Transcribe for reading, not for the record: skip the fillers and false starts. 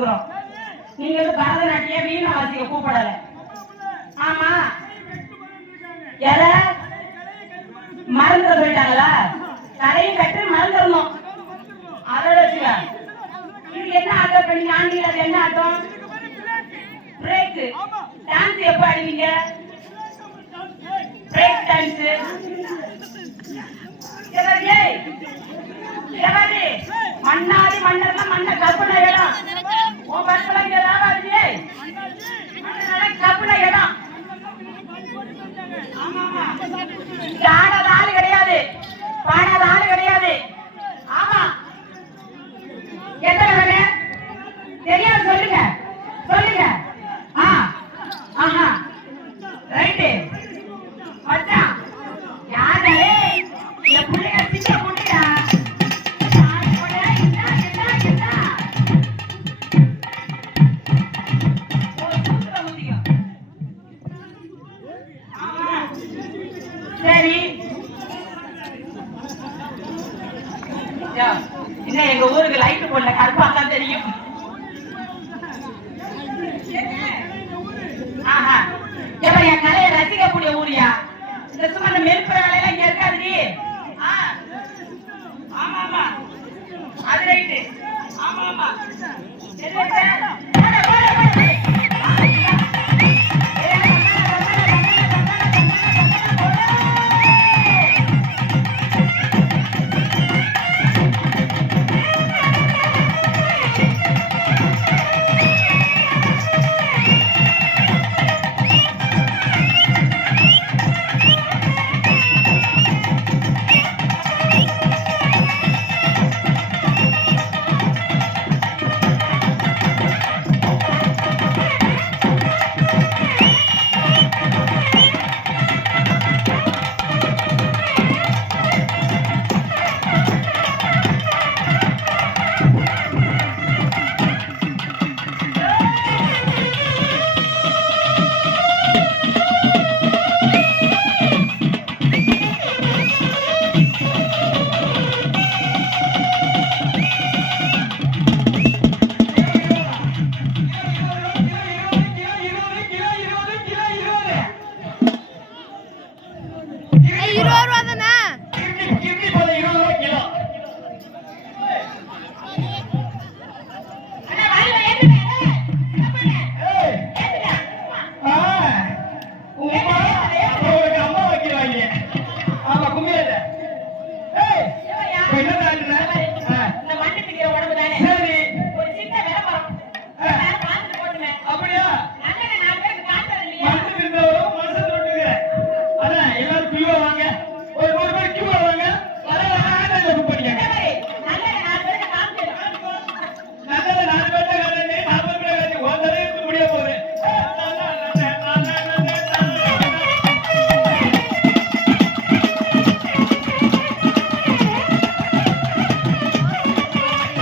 கொடுக்குறோம். நீங்க வந்து பரதநாட்டிய வீண வாசிக்க கூப்பிடல. ஆமா, எத மறந்துட சொல்லிட்டாங்களா? கடையும் கட்டு மறந்துடணும். அதை வச்சுக்க. இது என்ன ஆட்டம் பண்ணீங்க? ஆண்டியில் அது என்ன ஆட்டம்? Break dance. எப்ப ஆடுவீங்க பிரேக் டான்ஸ்? மண்ணாடி மன்னர்லாம் மண்ண கப்புன இடம். உன் பஸ்ல இங்க ஏதாவது கப்புன இடம். ஆடாத ஆளு கிடையாது, பாடாத ஆளு கிடையாது. ஆமா, எத்தனை பேரு தெரியாது? சொல்லுங்க சொல்லுங்க. ஆஹா, ரைட்டு மச்சான். யாரு என் பிள்ளைங்க சின்ன புள்ளையா? சரி, இன்னும் எங்க ஊருக்கு லைட் போடல, கருப்பா தான் தெரியும். ஆஹா, என் கலையை ரசிக்கக்கூடிய ஊரியா? இந்த சும்மா இந்த மெருப்புற வேலையெல்லாம் இங்க இருக்காது. ஆமா ஆமா, அது ரைட்டு. ஆமா ஆமா,